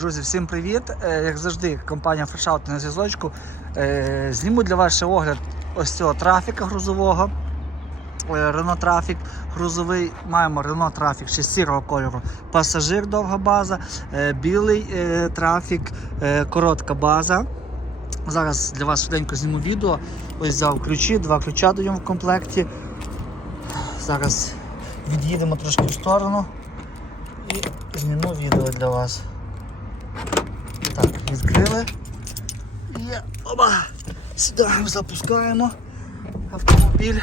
Друзі, всім привіт! Е, Як завжди, компанія Фрешаут на зв'язочку. Е, Зніму для вас ще огляд ось цього трафіка грузового. Рено Трафік грузовий. Маємо Рено Трафік ще сірого кольору. Пасажир довга база, е, білий е, трафік, е, коротка база. Зараз для вас швиденько зніму відео. Ось взяв ключі, два ключа даємо в комплекті. Зараз від'їдемо трошки в сторону і зніму відео для вас. Відкрили. Є, оба! Сюди запускаємо автомобіль.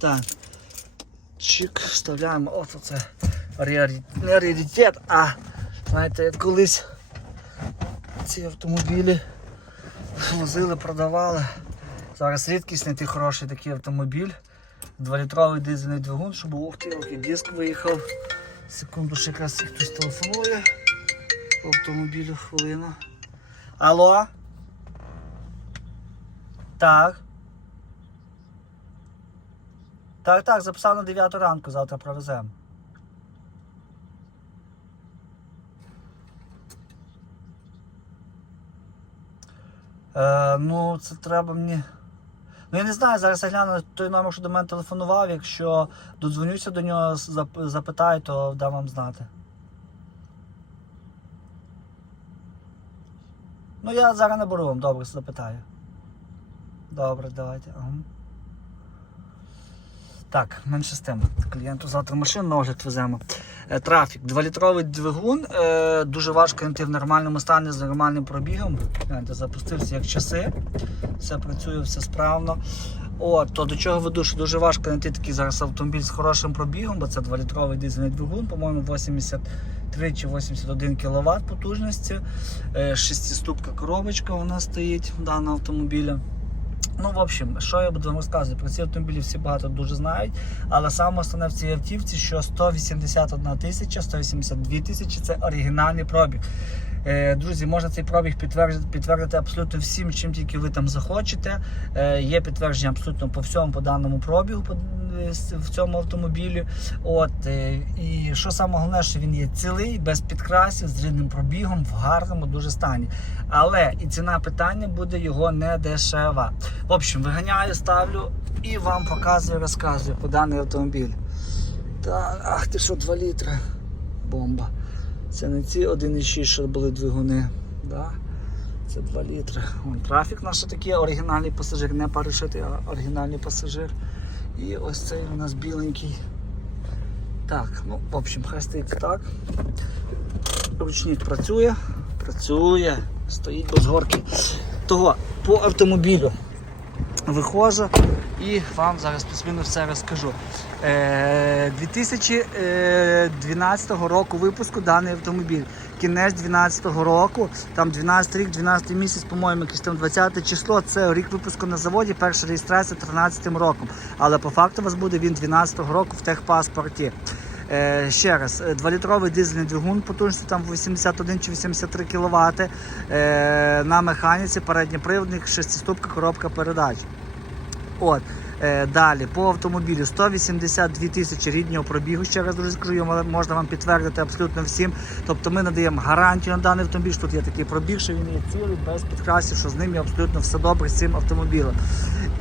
Так. Чик, вставляємо. Оце рарі- не раритет, а знаєте, як колись ці автомобілі возили, продавали. Зараз рідкість знайти хороший такий автомобіль. 2-літровий дизельний двигун, щоб ух ти, диск виїхав. Секунду, ще якраз хтось телефонує. По автомобілю хвилина. Алло? Так. Так, так, записав на 9 ранку, завтра провеземо. Е, ну, це треба мені. Ну я не знаю, зараз я гляну той номер, що до мене телефонував. Якщо додзвонюся до нього, запитаю, то дам вам знати. Ну я зараз не беру вам, добре, запитаю. Добре, давайте. Так, менше з тим. Клієнту завтра машину на огляд веземо. Е, Трафік. 2-літровий двигун. Е, дуже важко йти в нормальному стані з нормальним пробігом. Запустився як часи. Все працює, все справно. От, то до чого веду, що дуже важко знайти такий зараз автомобіль з хорошим пробігом, бо це 2-літровий дизельний двигун, по-моєму, 83 чи 81 кВт потужності. Е, Шестиступка коробочка у нас стоїть даного автомобіля. Ну, в общем, що я буду вам розказувати? Про ці автомобілі всі багато дуже знають. Але саме основне в цій автівці, що 181 тисяча, 182 тисячі це оригінальний пробіг. Е, Друзі, можна цей пробіг підтвердити, підтвердити абсолютно всім, чим тільки ви там захочете. Е, Є підтвердження абсолютно по всьому по даному пробігу е, в цьому автомобілі. От, і що саме головне, що він є цілий, без підкрасів, з рідним пробігом, в гарному дуже стані. Але і ціна питання буде його не дешева. В общем, виганяю, ставлю і вам показую, розказую по даний автомобіль. Та, ах ти що, 2 літри. Бомба. Це не ці 1,6, що були двигуни. Да? Це 2 літри. Вон трафік наш такий, оригінальний пасажир, не парашити, а оригінальний пасажир. І ось цей у нас біленький. Так, ну, в общем, хай стоїть так. Ручник працює, працює, стоїть без горки. Того по автомобілю виходжу і вам зараз плюс-мінус все розкажу. Е, 2012 року випуску даний автомобіль. Кінець 2012 року, там 12 рік, 12 місяць, по-моєму, якесь там 20 число. Це рік випуску на заводі, перша реєстрація 13 роком. Але по факту у вас буде він 12 року в техпаспорті. Е, ще раз, 2-літровий дизельний двигун потужністю там 81 чи 83 кВт е, на механіці, передній передньоприводних, шестиступка коробка передач. От. Е, далі по автомобілю 182 тисячі ріднього пробігу. Ще раз друзі кажу, його можна вам підтвердити абсолютно всім. Тобто ми надаємо гарантію на даний автомобіль. Тут є такий пробіг, що він є цілий, без підкрасів, що з ним є абсолютно все добре з цим автомобілем.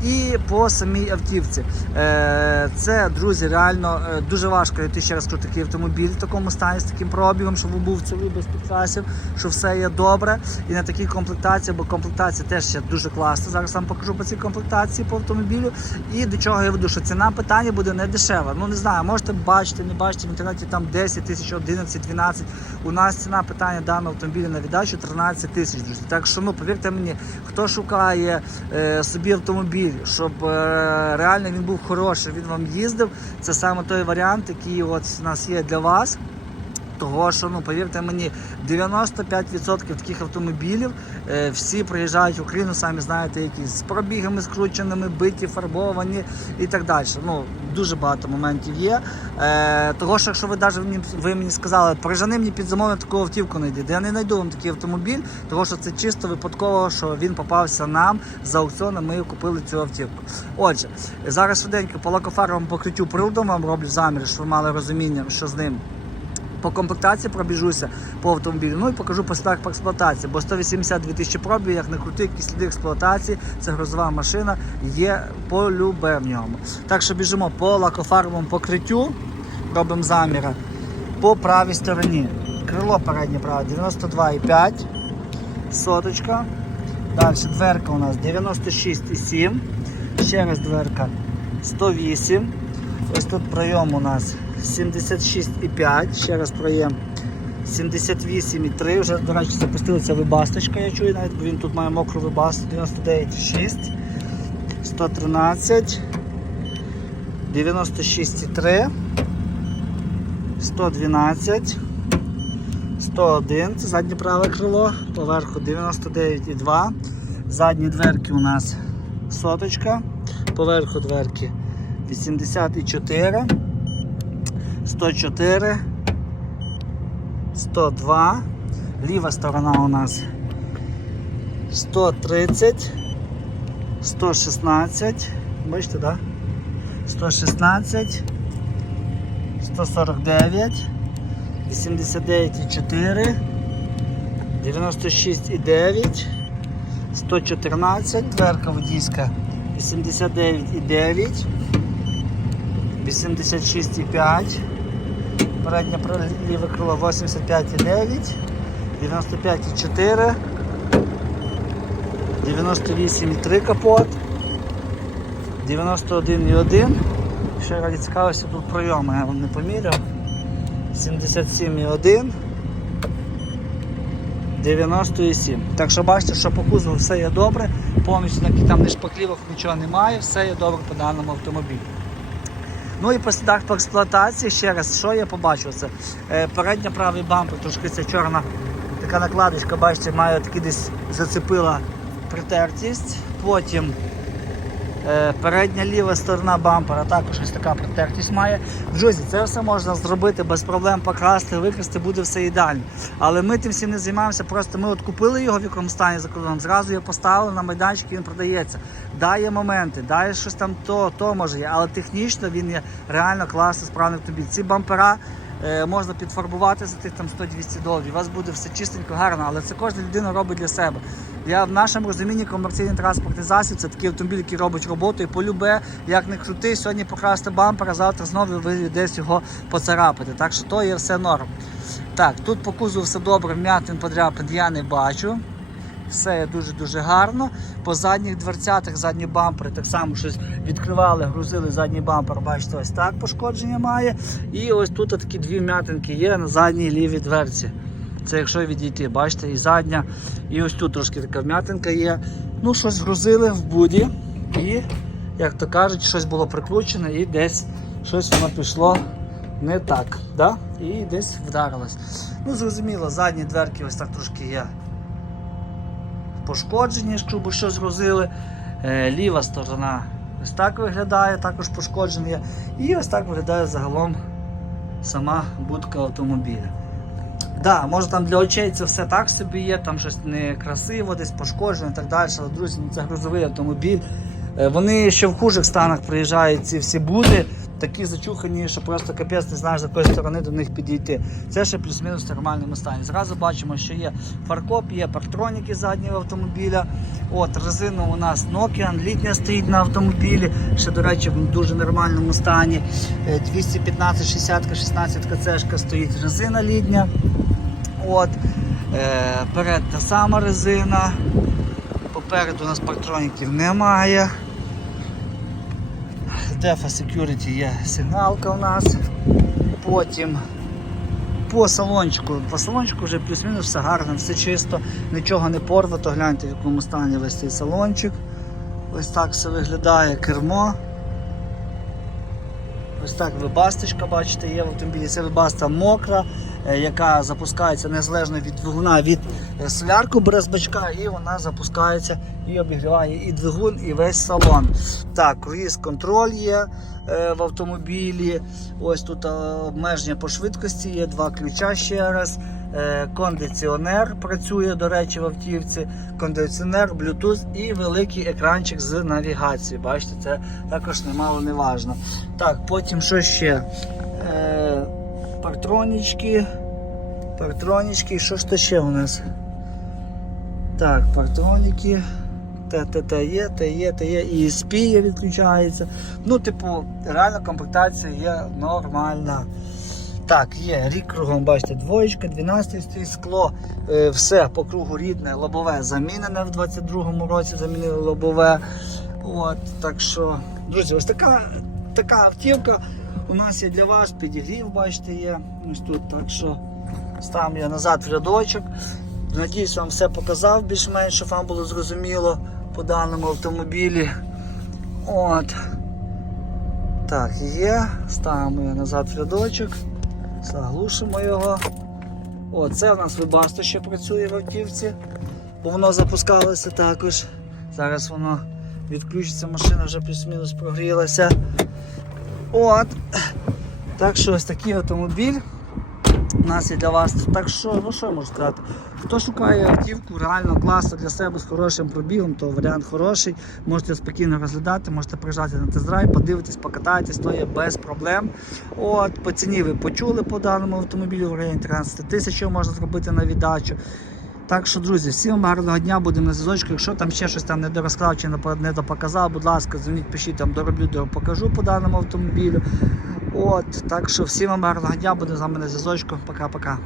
І по самій автівці. Е, це, друзі, реально е, дуже важко знайти ще раз кажу, такий автомобіль в такому стані з таким пробігом, щоб був цілий без підкрасів, що все є добре. І на такій комплектації, бо комплектація теж ще дуже класна. Зараз вам покажу по цій комплектації по автомобілю. І до чого я веду, що ціна питання буде не дешева. Ну не знаю, можете бачити, не бачити в інтернеті там 10 тисяч, 11, 12. У нас ціна питання даного автомобіля на віддачу 13 тисяч, друзі. Так що ну повірте мені, хто шукає е, собі автомобіль, щоб е, реально він був хороший, він вам їздив. Це саме той варіант, який от у нас є для вас. Того, що ну повірте мені, 95% таких автомобілів е, всі приїжджають в Україну, самі знаєте, які з пробігами скрученими, биті, фарбовані і так далі. Ну дуже багато моментів є. Е, того, що якщо ви навіть ви мені сказали, прижани мені під замовлення таку автівку не йди. Я не знайду вам такий автомобіль, того що це чисто випадково, що він попався нам за аукціоном. Ми купили цю автівку. Отже, зараз швиденько по лакофаровому покриттю приладом вам роблю замір, щоб ви мали розуміння, що з ним По комплектації пробіжуся по автомобілю. Ну і покажу по слідах по експлуатації. Бо 182 тисячі пробів, як не крути, які сліди експлуатації, це грузова машина, є полюбе в ньому. Так що біжимо по лакофарбовому покриттю, робимо заміри по правій стороні. Крило переднє праве 92,5, соточка. Далі дверка у нас 96,7. Ще раз дверка 108. Ось тут пройом у нас 76,5. Ще раз проєм 78,3. Вже, до речі, запустилася вибасточка, я чую навіть, бо він тут має мокру вибасту 99,6. 113. 96,3. 112. 101, це заднє праве крило, поверху 99,2. Задні дверки у нас соточка, поверху дверки 84, 104, 102. Ліва сторона у нас 130, 116. Бачите? Да? 116, 149. 89,4, 96,9, 114, дверка водійська 89,9, 86,5, переднє ліве крило 85,9, 95,4, 98,3 капот, 91,1. Ще раді цікавості тут пройоми, я вам не поміряв. 77,1, 97. Так що бачите, що по кузову все є добре, повністю там не шпаклівок, нічого немає, все є добре по даному автомобілі. Ну і по слідах по експлуатації, ще раз, що я побачив, це е, передня правий бампер, трошки ця чорна така накладочка, бачите, має такі десь зацепила притертість. Потім Передня ліва сторона бампера також ось така протертість має. Друзі, це все можна зробити без проблем, покрасти, викрасти, буде все ідеально. Але ми тим всім не займаємося, просто ми от купили його в якому стані за кордоном, зразу його поставили на майданчик він продається. Дає моменти, дає щось там то, то може є, але технічно він є реально класний, справний тобі. Ці бампера е, можна підфарбувати за тих там 100-200 доларів. У вас буде все чистенько, гарно, але це кожна людина робить для себе. Я в нашому розумінні комерційний транспортний засіб це такий автомобіль, який робить роботу і полюбе, як не крути, сьогодні покрасти бампер, а завтра знову ви десь його поцарапите. Так що то є все норм. Так, тут по кузову все добре, вмятин подряпин я не бачу. Все дуже-дуже гарно. По задніх дверцятах задні бампери так само щось відкривали, грузили задній бампер, бачите, ось так пошкодження має. І ось тут такі дві вмятинки є на задній лівій дверці. Це якщо відійти, бачите, і задня, і ось тут трошки така вмятинка є. Ну, щось грузили в буді і, як то кажуть, щось було прикручене і десь щось воно пішло не так. Да? І десь вдарилось. Ну, зрозуміло, задні дверки ось так трошки є пошкоджені, щоб щось грузили. Е, ліва сторона ось так виглядає, також пошкоджена. І ось так виглядає загалом сама будка автомобіля. Да, може там для очей це все так собі є, там щось некрасиво, десь пошкоджено і так далі. Але друзі, ну це грузовий автомобіль. Е, Вони ще в хужих станах приїжджають ці всі буди, такі зачухані, що просто капець не знаєш, з якої сторони до них підійти. Це ще плюс-мінус в нормальному стані. Зразу бачимо, що є фаркоп, є парктроніки заднього автомобіля. От резина у нас Nokian, літня стоїть на автомобілі. Ще, до речі, в дуже нормальному стані. Е, 215 60 16 цешка стоїть резина літня. От, е, перед та сама резина. Попереду у нас партроніків немає. Defa Security є сигналка у нас. Потім по салончику. По салончику вже плюс-мінус все гарно, все чисто, нічого не порвато. Гляньте, в якому стані весь цей салончик. Ось так все виглядає кермо. Ось так вибасточка, бачите, є в автомобілі. Це вибаста мокра, яка запускається незалежно від двигуна, від е, солярку бере бачка, і вона запускається і обігріває і двигун, і весь салон. Так, круїз контроль є е, в автомобілі. Ось тут е, обмеження по швидкості, є два ключа ще раз. Е, кондиціонер працює, до речі, в автівці. Кондиціонер, Bluetooth і великий екранчик з навігацією. Бачите, це також немало не важно. Так, потім що ще? Партронічки. Партронічки, що ж то ще у нас? Так, партроніки. ТТТ є, Т є, Т є, і є відключається. Ну, типу, реально комплектація є нормальна. Так, є рік кругом, бачите, двоєчка, 12 стоїть скло, е, все по кругу рідне, лобове замінене в 22-му році, замінили лобове. От, так що, друзі, ось така, така автівка у нас є для вас, підігрів, бачите, є. Ось тут. Так що ставимо я назад в рядочок. Надіюсь, вам все показав більш-менш, щоб вам було зрозуміло по даному автомобілі. От. Так, є. Ставимо його назад в рядочок. Заглушимо його. О, це в нас вибасто ще працює в автівці, бо воно запускалося також. Зараз воно відключиться, машина вже плюс-мінус прогрілася. От. Так що ось такий автомобіль у нас є для вас. Так що, ну що я можу сказати? Хто шукає автівку, реально класно для себе з хорошим пробігом, то варіант хороший. Можете спокійно розглядати, можете приїжджати на тест-драйв, подивитись, покататись, то є без проблем. От, по ціні ви почули по даному автомобілю в районі 13 тисяч можна зробити на віддачу. Так що, друзі, всім гарного дня, будемо на зв'язочку. Якщо там ще щось там не дорозклав чи не- не допоказав, будь ласка, дзвоніть, пишіть там дороблю, покажу по даному автомобілю. От, так що всім вам гарного дня, будемо з вами на зв'язочку. Пока-пока.